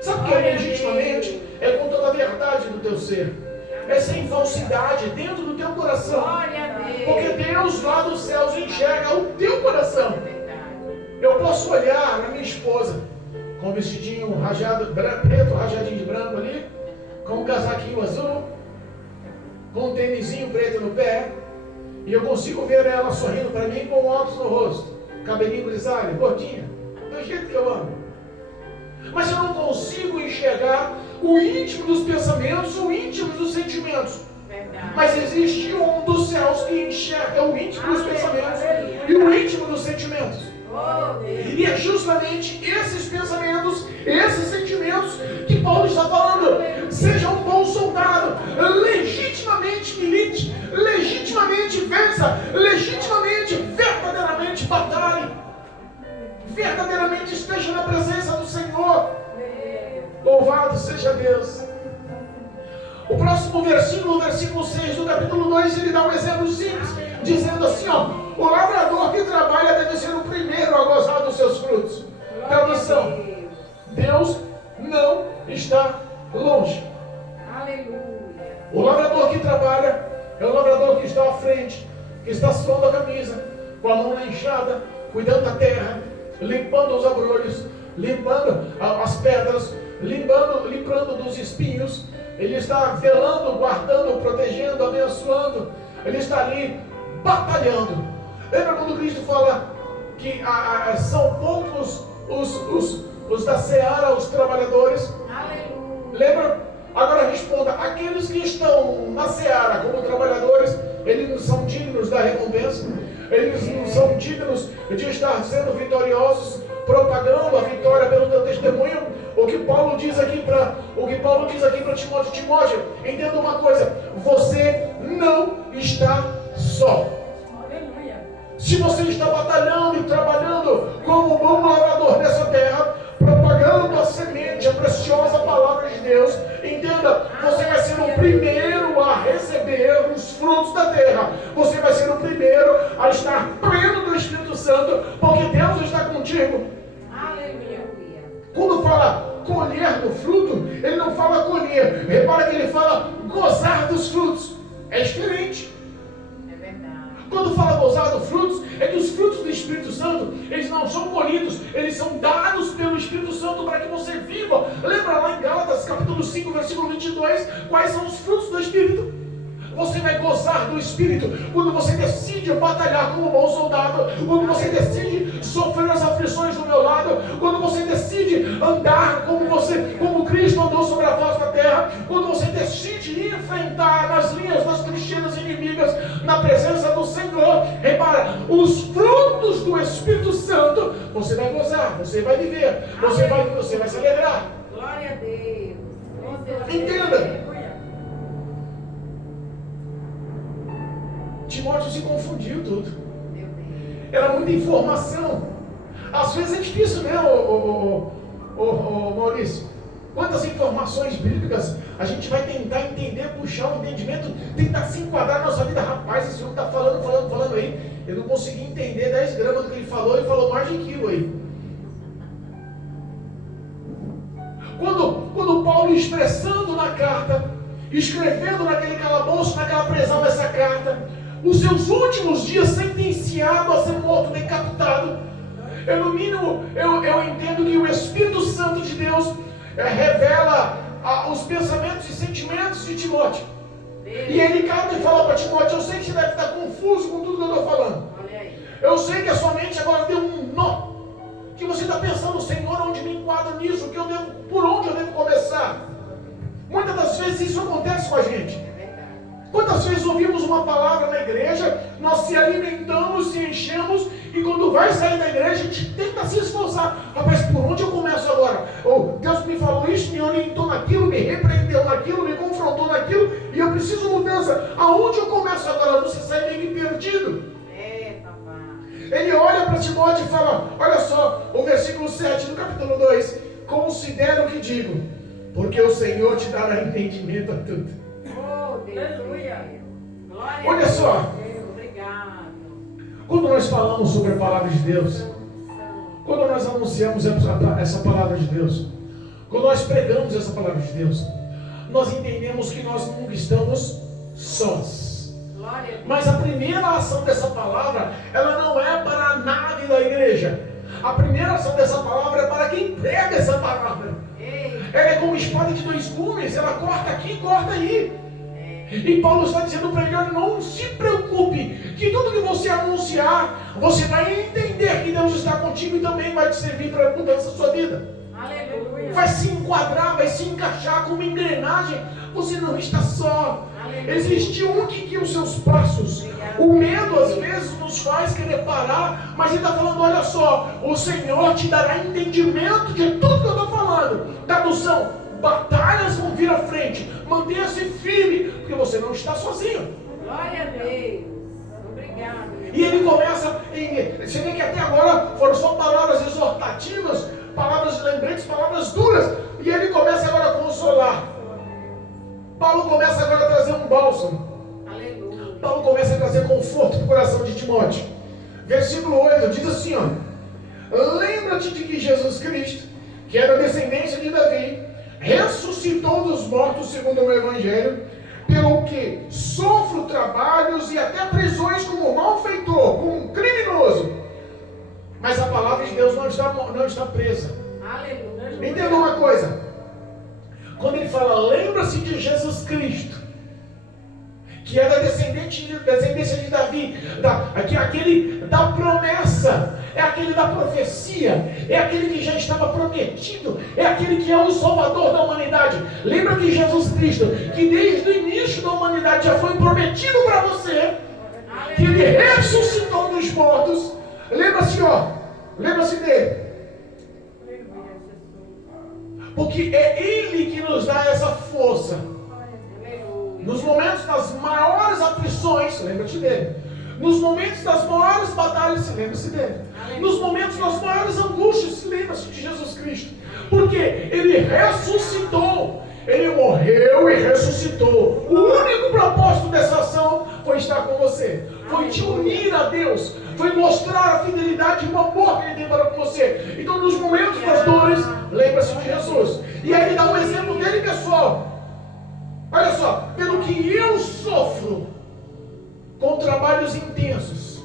Sabe o que é legitimamente? É com toda a verdade do teu ser. É sem falsidade dentro do teu coração. Porque Deus lá dos céus enxerga o teu coração. Eu posso olhar na minha esposa com um vestidinho rajado, preto, rajadinho de branco ali, com um casaquinho azul, com um tênisinho preto no pé, e eu consigo ver ela sorrindo para mim com óculos no rosto, cabelinho grisalho, gordinha, do jeito que eu amo. Mas eu não consigo enxergar o íntimo dos pensamentos, o íntimo dos sentimentos. Verdade. Mas existe um dos céus que enxerga o íntimo dos pensamentos e o íntimo dos sentimentos. E é justamente esses pensamentos, esses sentimentos que Paulo está falando. Seja um bom soldado, legitimamente milite, legitimamente vença, legitimamente, verdadeiramente batalhe, verdadeiramente esteja na presença do Senhor. Louvado seja Deus. O próximo versículo, o versículo 6 do capítulo 2, ele dá um exemplo simples, dizendo assim, ó: o lavrador que trabalha deve ser o primeiro a gozar dos seus frutos. Atenção, Deus não está longe. Aleluia. O lavrador que trabalha é o lavrador que está à frente, que está suando a camisa, com a mão na enxada, cuidando da terra, limpando os abrolhos, limpando as pedras, limpando dos espinhos. Ele está velando, guardando, protegendo, abençoando. Ele está ali batalhando. Lembra quando Cristo fala que são poucos os da seara, os trabalhadores. Aleluia. Lembra? Agora responda: aqueles que estão na seara como trabalhadores, eles não são dignos da recompensa, eles não são dignos de estar sendo vitoriosos, propagando a vitória pelo teu testemunho. O que Paulo diz aqui para Timóteo: Timóteo, entenda uma coisa, você não está só. Aleluia. Se você está batalhando e trabalhando como um bom lavrador nessa terra, propagando a semente, a preciosa palavra de Deus, entenda, você vai ser o primeiro a receber os frutos da terra. Você vai ser o primeiro a estar pleno do Espírito Santo, porque Deus está contigo. Aleluia. Quando fala colher do fruto, ele não fala colher. Repara que ele fala gozar dos frutos. É diferente. É verdade. Quando fala gozar dos frutos, é que os frutos do Espírito Santo, eles não são colhidos, eles são dados pelo Espírito Santo para que você viva. Lembra lá em Gálatas capítulo 5, versículo 22, quais são os frutos do Espírito? Você vai gozar do Espírito quando você decide batalhar como um bom soldado, quando você decide sofrer as aflições do meu lado, quando você decide andar como Cristo andou sobre a face da terra, quando você decide enfrentar nas linhas das trincheiras inimigas na presença do Senhor. Repara, os frutos do Espírito Santo, você vai gozar, você vai viver, você vai se alegrar. Glória a Deus. Entenda. Timóteo se confundiu tudo. Era muita informação. Às vezes é difícil, né, Maurício? Quantas informações bíblicas a gente vai tentar entender, puxar o entendimento, tentar se enquadrar na nossa vida. Rapaz, esse homem está falando aí. Eu não consegui entender 10 gramas do que ele falou mais de quilo aí. Quando Paulo, expressando na carta, escrevendo naquele calabouço, naquela prisão dessa carta, os seus últimos dias sentenciado a ser morto, decapitado, no mínimo, eu entendo que o Espírito Santo de Deus revela os pensamentos e sentimentos de Timóteo. E ele cabe e fala para Timóteo: eu sei que você deve estar confuso com tudo que eu estou falando. Eu sei que a sua mente agora deu um nó, que você está pensando: Senhor, onde me enquadra nisso? Por onde eu devo começar? Muitas das vezes isso acontece com a gente. Quantas vezes ouvimos uma palavra na igreja, nós se alimentamos, se enchemos, e quando vai sair da igreja, a gente tenta se esforçar. Rapaz, por onde eu começo agora? Ou Deus me falou isso, me orientou naquilo, me repreendeu naquilo, me confrontou naquilo, e eu preciso mudança. Aonde eu começo agora? Você sai meio que perdido. Papai. Ele olha para Timóteo e fala: olha só, o versículo 7 do capítulo 2: considera o que digo, porque o Senhor te dará entendimento a tudo. Aleluia. Olha só. Obrigado. Quando nós falamos sobre a palavra de Deus, quando nós anunciamos essa palavra de Deus, quando nós pregamos essa palavra de Deus, nós entendemos que nós nunca estamos sós. Mas a primeira ação dessa palavra, ela não é para a nave da igreja. A primeira ação dessa palavra é para quem prega essa palavra. Ela é como espada de 2 gumes, ela corta aqui e corta aí. E Paulo está dizendo para ele: olha, não se preocupe, que tudo que você anunciar, você vai entender que Deus está contigo e também vai te servir para a mudança da sua vida. Aleluia. Vai se enquadrar, vai se encaixar como engrenagem. Você não está só. Aleluia. Existe um que guia os seus passos. Obrigado. O medo às vezes nos faz querer parar, mas ele está falando: olha só, o Senhor te dará entendimento de tudo que eu estou falando. Tradução: batalhas vão vir à frente. Mantenha-se firme, porque você não está sozinho. Glória a Deus. Obrigado. E ele começa, você vê que até agora foram só palavras exortativas, palavras lembrantes, palavras duras. E ele começa agora a consolar. Paulo começa agora a trazer um bálsamo. Aleluia. Paulo começa a trazer conforto no coração de Timóteo. Versículo 8 diz assim: lembra-te de que Jesus Cristo, que era descendência de Davi, ressuscitou dos mortos segundo o Evangelho, pelo que sofro trabalhos e até prisões como malfeitor, como criminoso. Mas a palavra de Deus não está presa. Aleluia. Entenda uma coisa: quando ele fala lembra-se de Jesus Cristo, que é da descendência de Davi, que é aquele da promessa, é aquele da profecia, é aquele que já estava prometido, é aquele que é o Salvador da humanidade. Lembra que Jesus Cristo, que desde o início da humanidade já foi prometido para você, que Ele ressuscitou dos mortos. Lembra-se dele. Porque é Ele que nos dá essa força. Nos momentos das maiores aflições, lembra-te dele. Nos momentos das maiores batalhas, lembre-se dele. Nos momentos das maiores angústias, lembra-se de Jesus Cristo. Porque Ele ressuscitou. Ele morreu e ressuscitou. O único propósito dessa ação foi estar com você. Foi te unir a Deus. Foi mostrar a fidelidade e o amor que Ele tem para com você. Então, nos momentos das dores, lembra-se de Jesus. E aí Ele dá um exemplo dele, pessoal. Olha só, pelo que eu sofro com trabalhos intensos.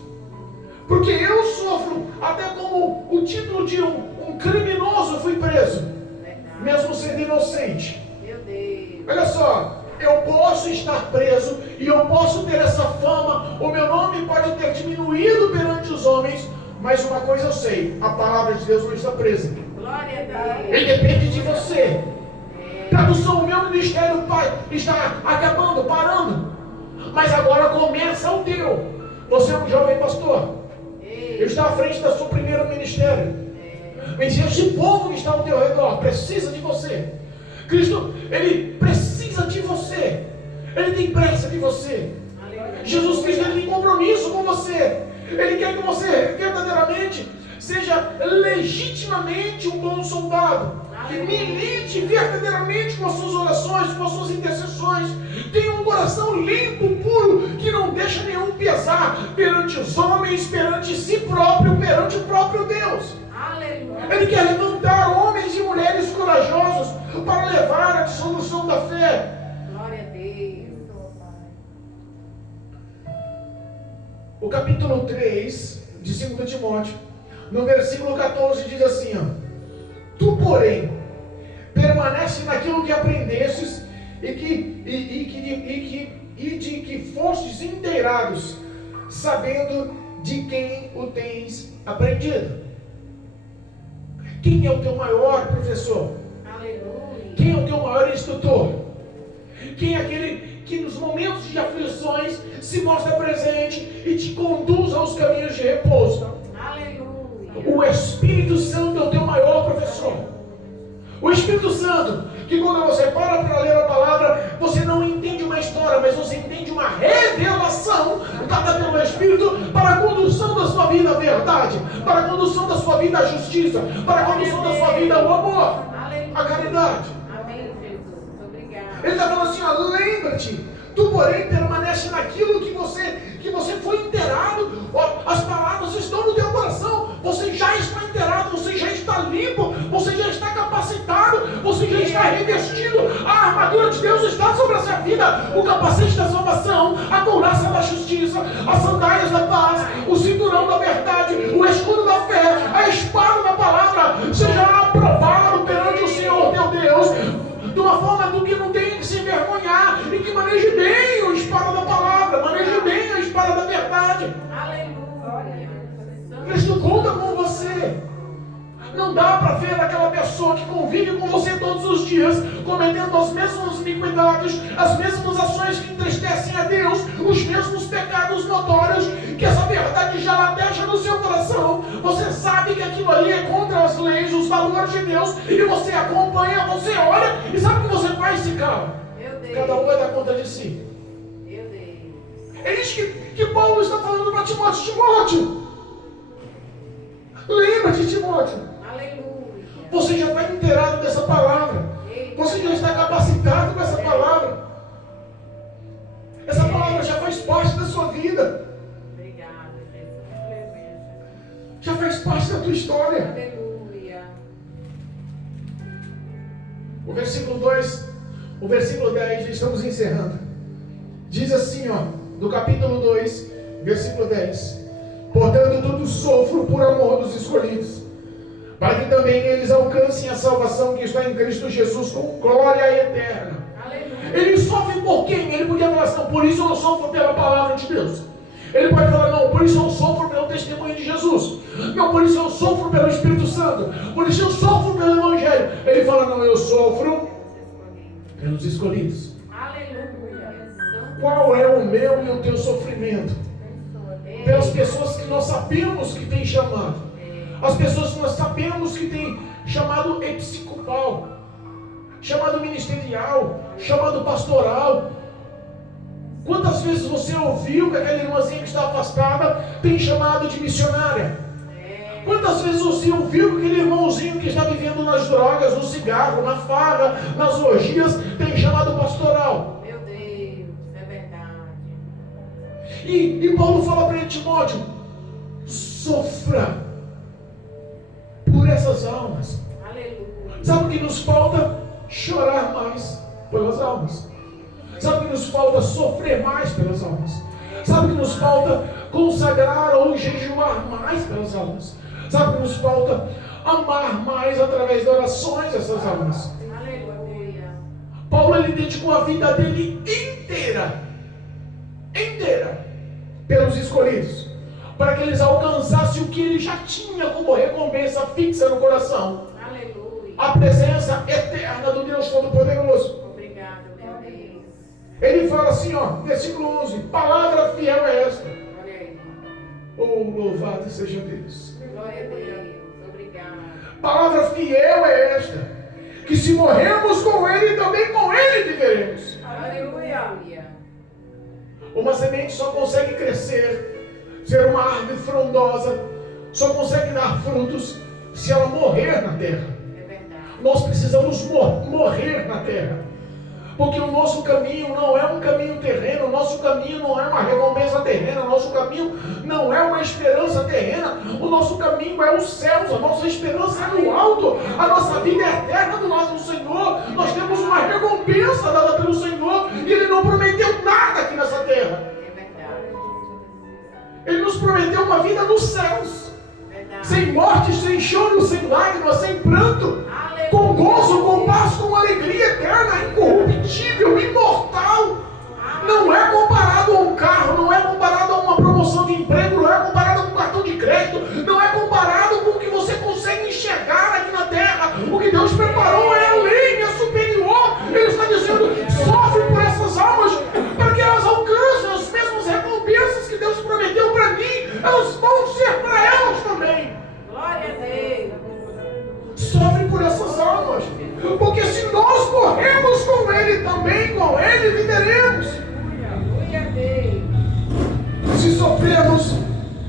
Porque eu sofro até como o título de um criminoso, eu fui preso. Mesmo sendo inocente. Olha só, eu posso estar preso e eu posso ter essa fama, o meu nome pode ter diminuído perante os homens, mas uma coisa eu sei, a palavra de Deus não está presa. Glória a Deus. Ele depende de você. Tradução, o meu ministério está acabando, parando, mas agora começa o teu. Você é um jovem pastor, ele está à frente do seu primeiro ministério, mas esse povo que está ao teu redor precisa de você. Cristo, Ele precisa de você. Ele tem pressa de você. Jesus Cristo, Ele tem compromisso com você. Ele quer que você verdadeiramente seja legitimamente um bom soldado. Que milite verdadeiramente com as suas orações, com as suas intercessões. Tenha um coração limpo, puro, que não deixa nenhum pesar perante os homens, perante si próprio, perante o próprio Deus. Ele quer levantar homens e mulheres corajosos para levar a dissolução da fé. Glória a Deus. O capítulo 3 de 2 Timóteo, no versículo 14, diz assim: Tu, porém, permanece naquilo que aprendestes e de que fostes inteirados, sabendo de quem o tens aprendido. Quem é o teu maior professor? Aleluia. Quem é o teu maior instrutor? Quem é aquele que nos momentos de aflições se mostra presente e te conduz aos caminhos de repouso? Aleluia. O Espírito Santo é o teu maior professor. O Espírito Santo, que quando você para ler a palavra, você não entende uma história, mas você entende uma revelação dada pelo Espírito para a condução da sua vida à verdade, para a condução da sua vida à justiça, para a condução da sua vida ao amor, à caridade. Amém, Jesus. Obrigado. Ele está falando assim, lembra-te, tu porém permanece naquilo que você foi inteirado. As palavras estão no teu coração, você já está inteirado, você já está limpo, você já está capacitado, você já está revestido, a armadura de Deus está sobre a sua vida, o capacete da salvação, a couraça da justiça, as sandálias da paz, o cinturão da verdade, o escudo da fé, a espada da palavra. Seja aprovado perante o Senhor teu Deus, de uma forma do que não tem que se envergonhar, e que maneje bem a espada da palavra, maneje bem a espada da verdade. Aleluia. Cristo conta com você. Não dá para ver aquela pessoa que convive com você todos os dias, cometendo as mesmas iniquidades, as mesmas ações que entristecem a Deus, os mesmos pecados notórios, que essa verdade já lateja no seu coração. Você sabe que aquilo ali é contra as leis, os valores de Deus, e você acompanha, você olha, e sabe o que você faz? Se cala. Cada um vai dar conta de si. É isso que Paulo está falando para Timóteo. Timóteo, lembra-te, Timóteo. Você já está inteirado dessa palavra. Você já está capacitado com essa palavra. Essa palavra já faz parte da sua vida. Obrigada, Jesus. Já faz parte da tua história. Aleluia. O versículo 2, o versículo 10, estamos encerrando. Diz assim, do capítulo 2, versículo 10: Portanto, tudo sofro por amor dos escolhidos, para que também eles alcancem a salvação que está em Cristo Jesus com glória eterna. Aleluia. Ele sofre por quem? Ele podia falar assim, por isso eu sofro pela palavra de Deus. Ele pode falar, não, por isso eu sofro pelo testemunho de Jesus. Não, por isso eu sofro pelo Espírito Santo. Por isso eu sofro pelo Evangelho. Ele fala, não, eu sofro pelos escolhidos. Aleluia. Qual é o meu e o teu sofrimento? Pelas pessoas que nós sabemos que tem chamado. As pessoas que nós sabemos que tem chamado episcopal, chamado ministerial, chamado pastoral. Quantas vezes você ouviu que aquela irmãzinha que está afastada tem chamado de missionária? Quantas vezes você ouviu que aquele irmãozinho que está vivendo nas drogas, no cigarro, na farra, nas orgias, tem chamado pastoral? Meu Deus, é verdade. E Paulo fala para ele, Timóteo, sofra por essas almas. Aleluia. Sabe o que nos falta? Chorar mais pelas almas. Sabe o que nos falta? Sofrer mais pelas almas. Sabe o que nos falta? Consagrar ou jejuar mais pelas almas. Sabe o que nos falta? Amar mais através de orações essas almas. Aleluia. Paulo, ele dedicou a vida dele inteira pelos escolhidos, para que eles alcançassem o que ele já tinha como recompensa fixa no coração. Aleluia. A presença eterna do Deus Todo-Poderoso. Obrigado, meu Deus. Ele fala assim, ó, versículo 11, palavra fiel é esta. Olha aí. Oh, louvado seja Deus. Glória a Deus. Obrigado. Palavra fiel é esta, que se morremos com Ele, também com Ele viveremos. Aleluia. Uma semente só consegue crescer, ser uma árvore frondosa, só consegue dar frutos se ela morrer na terra. É verdade. Nós precisamos morrer na terra. Porque o nosso caminho não é um caminho terreno, o nosso caminho não é uma recompensa terrena, o nosso caminho não é uma esperança terrena, o nosso caminho é os céus, a nossa esperança é no alto, a nossa vida é eterna do lado do Senhor, nós temos uma recompensa dada pelo Senhor, e Ele não prometeu nada aqui nessa terra. É verdade. Ele nos prometeu uma vida nos céus, Verdade. sem morte, sem choro, sem lágrimas, sem pranto, Aleluia. com gozo, com paz, com alegria eterna, incorruptível, imortal. Não é comparado a um carro, não é comparado a uma promoção de emprego, não é comparado a um cartão de crédito, não é comparado com o que você consegue enxergar aqui na terra. O que Deus preparou é além, é superior. Ele está dizendo, sofre por essas almas, para que elas alcancem as mesmas recompensas que Deus prometeu para mim, elas vão ser para elas também. Glória a Deus. Sofre por essas almas, porque se nós morremos com Ele, também com Ele viveremos. Glória a Deus. Se sofrermos,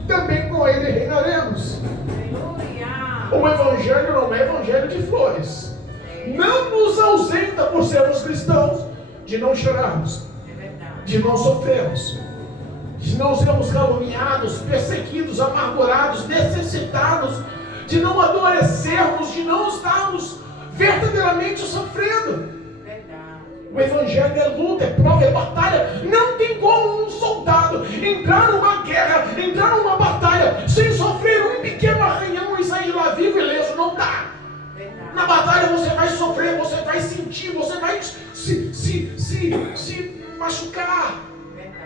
também com Ele reinaremos. Aleluia. O Evangelho não é evangelho de flores. Não nos ausenta por sermos cristãos de não chorarmos, É verdade. de não sofrermos, de não sermos caluniados, perseguidos, amargurados, necessitados, de não adoecermos, de não estarmos verdadeiramente sofrendo. Verdade. O Evangelho é luta, é prova, é batalha. Não tem como um soldado entrar numa guerra, entrar numa batalha, sem sofrer um pequeno arranhão e sair de lá vivo e ileso. Não dá. Verdade. Na batalha você vai sofrer, você vai sentir, você vai se machucar. Verdade.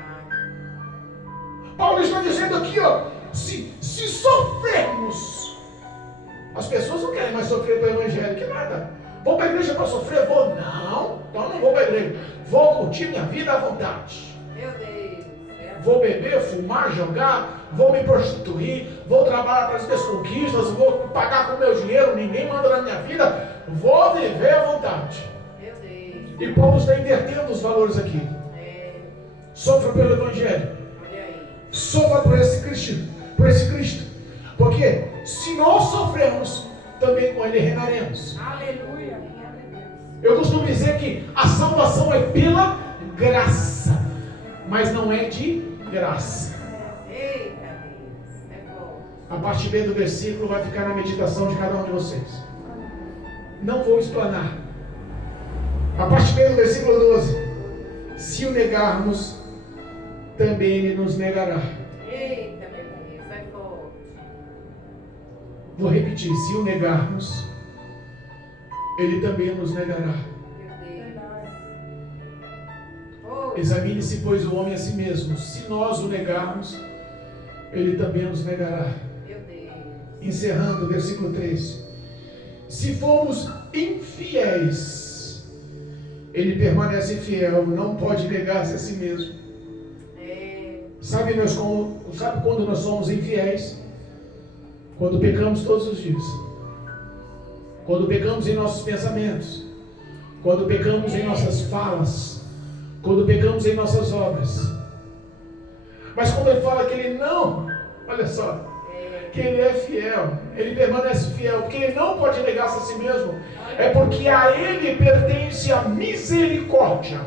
Paulo está dizendo aqui, ó, se sofrermos. As pessoas não querem mais sofrer pelo Evangelho, que nada. Vou para a igreja para sofrer? Vou. Não, então não vou para a igreja. Vou curtir minha vida à vontade. Meu Deus. Vou beber, fumar, jogar, vou me prostituir, vou trabalhar para as minhas conquistas, vou pagar com meu dinheiro, ninguém manda na minha vida, vou viver à vontade. Meu Deus. E Paulo está invertendo os valores aqui. Sofra pelo Evangelho. Olha aí. Sofra por esse Cristo. Porque se nós sofrermos, também com Ele reinaremos. Aleluia. Eu costumo dizer que a salvação é pela graça, mas não é de graça. Eita Deus. É bom. A parte B do versículo vai ficar na meditação de cada um de vocês. Não vou explanar. A parte B do versículo 12. Se o negarmos, também Ele nos negará. Eita, meu Deus. Vai forte. Vou repetir. Se o negarmos, Ele também nos negará. Meu Deus. Oh, Examine-se, pois, o homem a si mesmo. Se nós o negarmos, ele também nos negará. Meu Deus. Encerrando, versículo 3. Se formos infiéis, ele permanece fiel, não pode negar-se a si mesmo. Sabe quando nós somos infiéis? Quando pecamos todos os dias. Quando pecamos em nossos pensamentos. Quando pecamos em nossas falas. Quando pecamos em nossas obras. Mas quando ele fala que ele não, olha só, que ele é fiel, ele permanece fiel, porque ele não pode negar-se a si mesmo, é porque a ele pertence a misericórdia,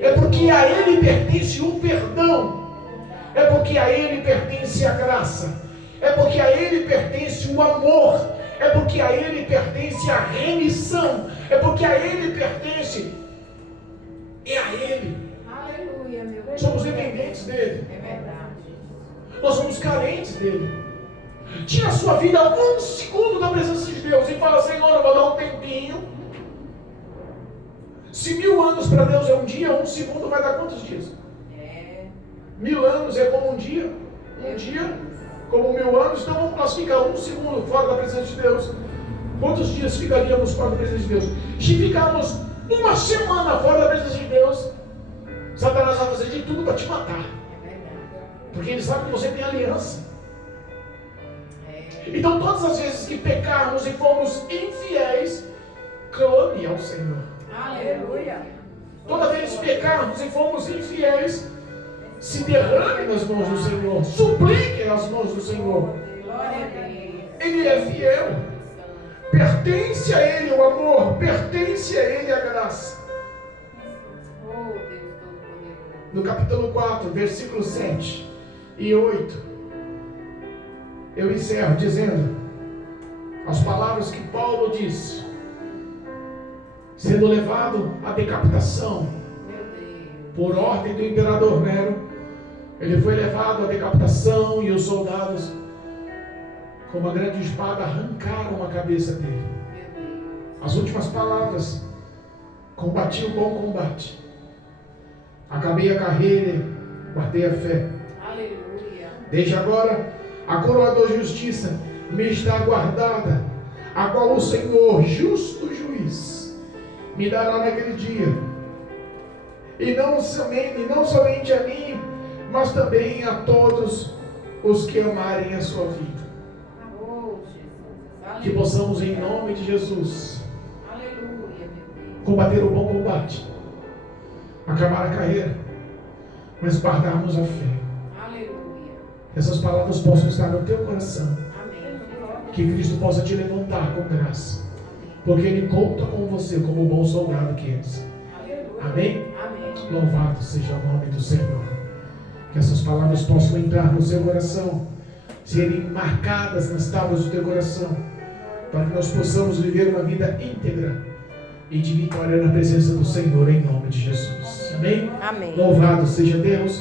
é porque a ele pertence o perdão, é porque a ele pertence a graça, é porque a ele pertence o amor, é porque a ele pertence a remissão, é porque a ele pertence, é a ele. Aleluia, meu Deus. Somos dependentes dele. É verdade. Nós somos carentes dele. Tira a sua vida um segundo da presença de Deus e fala: Senhor, eu vou dar um tempinho. Se 1000 anos para Deus é um dia, um segundo vai dar quantos dias? 1000 anos é como um dia. Um dia como 1000 anos. Então vamos classificar um segundo fora da presença de Deus. Quantos dias ficaríamos fora da presença de Deus? Se ficarmos uma semana fora da presença de Deus, Satanás vai fazer de tudo para te matar. Porque ele sabe que você tem aliança. Então todas as vezes que pecarmos e formos infiéis, clame ao Senhor. Aleluia. Toda vez que pecarmos e formos infiéis, se derrame nas mãos do Senhor. Suplique nas mãos do Senhor. Glória a Deus. Ele é fiel. Pertence a Ele o amor. Pertence a Ele a graça. Oh, Deus Todo-Poderoso. No capítulo 4, versículos 7 e 8, eu encerro dizendo as palavras que Paulo disse, sendo levado à decapitação por ordem do imperador Nero. Ele foi levado à decapitação e os soldados, com uma grande espada, arrancaram a cabeça dele. As últimas palavras: combati o bom combate, acabei a carreira, guardei a fé. Aleluia. Desde agora a coroa da justiça me está guardada, a qual o Senhor, justo juiz, me dará naquele dia, e não somente a mim, mas também a todos os que amarem a sua vida. Oh, Jesus. Que possamos, em nome de Jesus, Aleluia, meu Deus. combater o bom combate, acabar a carreira, mas guardarmos a fé. Aleluia. Que essas palavras possam estar no teu coração, Amém. que Cristo possa te levantar com graça, porque Ele conta com você como bom soldado que és. Aleluia. Amém? Amém. Louvado seja o nome do Senhor. Que essas palavras possam entrar no seu coração, serem marcadas nas tábuas do teu coração, para que nós possamos viver uma vida íntegra e de vitória na presença do Senhor, em nome de Jesus. Amém? Amém. Louvado seja Deus.